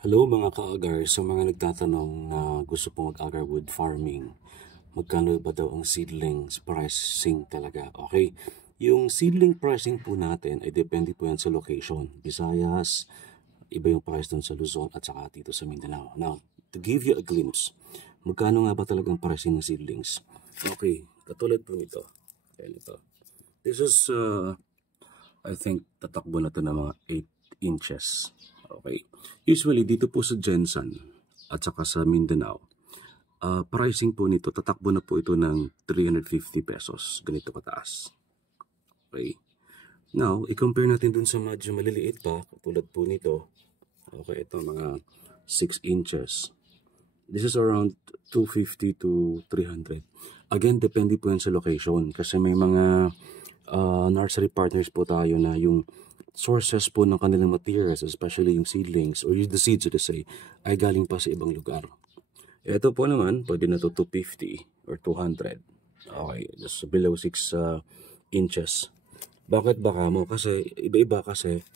Hello mga ka-agar, sa mga nagtatanong na gusto pong mag-agar wood farming, magkano ba daw ang seedlings pricing talaga? Okay, yung seedling pricing po natin ay depende po yan sa location. Visayas, iba yung price dun sa Luzon at saka dito sa Mindanao. Now, to give you a glimpse, magkano nga ba talagang pricing ng seedlings? Okay, katulad po nito. Ayan ito. This is, I think, tatakbo na to ng mga 8 inches. Okay. Usually, dito po sa Jensan at saka sa Mindanao, pricing po nito, tatakbo na po ito ng 350 pesos. Ganito kataas. Okay. Now, i-compare natin dun sa medyo maliliit pa, tulad po nito. Okay, ito mga 6 inches. This is around 250 to 300. Again, depende po yan sa location. Kasi may mga nursery partners po tayo na yung sources po ng kanilang materials, especially yung seedlings or the seeds, so to say, ay galing pa sa ibang lugar. Ito po naman, pwede na to 250 or 200. Okay, just below 6 inches. Bakit baka mo? Kasi iba-iba kasi,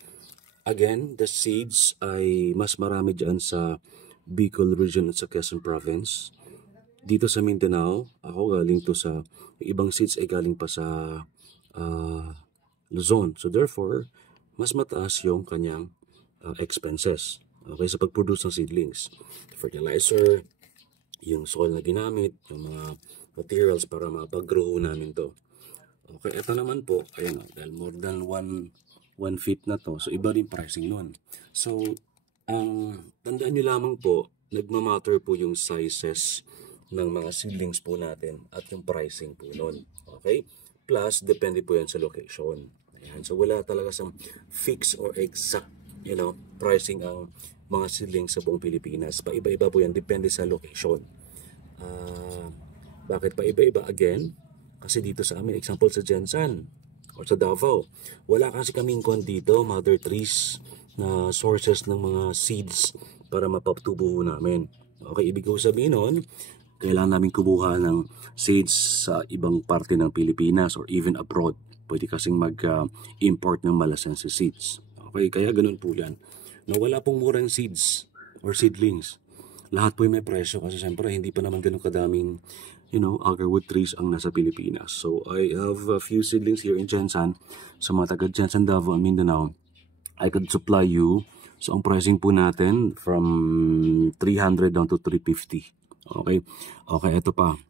again, the seeds ay mas marami dyan sa Bicol region at sa Quezon province. Dito sa Mindanao, ako galing to sa ibang seeds ay galing pa sa Luzon. So therefore, mas mataas yung kanyang expenses. Okay, sa pag-produce ng seedlings. Fertilizer, yung soil na ginamit, yung mga materials para mapag-grow namin to. Okay, ito naman po, ayun, dahil more than 1 feet na to, so iba rin pricing nun. So, tandaan nyo lamang po, nagmamatter po yung sizes ng mga seedlings po natin at yung pricing po nun. Okay? Plus, depende po yan sa location. Ayan. So, wala talaga sa fix or exact, pricing ang mga seedlings sa buong Pilipinas. Paiba-iba po yan, depende sa location. Bakit pa iba-iba? Again, kasi dito sa amin, example sa Jensan or sa Davao, wala kasi kaming dito, mother trees na sources ng mga seeds para mapatubo namin. Okay, ibig ko sabihin nun, kailangan namin kumuha ng seeds sa ibang parte ng Pilipinas or even abroad. Pwede kasing mag-import ng malasense seeds. Okay, kaya ganun po yan. Na wala pong murang seeds or seedlings. Lahat po may presyo kasi siyempre hindi pa naman ganun kadaming agarwood trees ang nasa Pilipinas. So I have a few seedlings here in Jensan. Sa mga taga Jensan, Davao, and Mindanao, I could supply you. So ang pricing po natin from 300 down to 350. Okay? Okay, ito pa.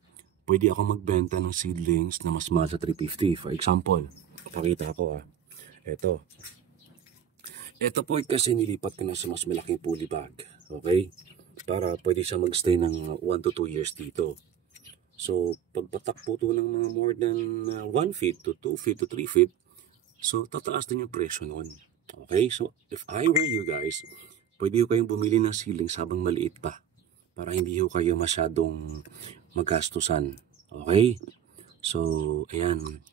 Pwede ako magbenta ng seedlings na mas mahal sa 350. For example, pakita ko Ito. Ito po kasi nilipat ko na sa mas malaking poly bag. Okay? Para pwede siya magstay ng 1 to 2 years dito. So, pagpatak po ito ng mga more than 1 feet to 2 feet to 3 feet, so tataas din yung presyo nun. Okay? So, if I were you guys, pwede ko kayong bumili ng seedlings habang maliit pa para hindi ko kayo masyadong magastusan. Okay? So, ayan.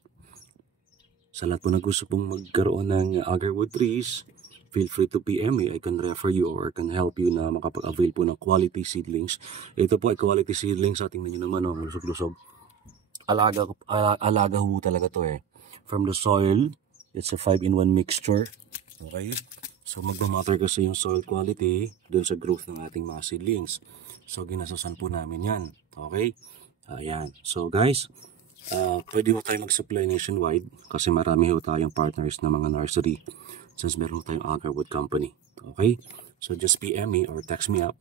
Sa lahat po na gusto pong magkaroon ng agarwood trees, feel free to PM me. I can refer you or can help you na makapag-avail po ng quality seedlings. Ito po ay quality seedlings. Tingnan nyo naman, lusog-lusog. Alaga ho talaga to From the soil, it's a 5-in-1 mixture. Okay? So, magmamatter kasi yung soil quality dun sa growth ng ating mga seedlings. So, ginasusan po namin yan. Okay? Ayan. So, guys, pwede mo tayo mag-supply nationwide kasi marami ho tayong partners na mga nursery since meron tayong agarwood company. Okay? So, just PM me or text me up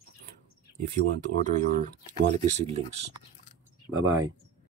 if you want to order your quality seedlings. Bye-bye.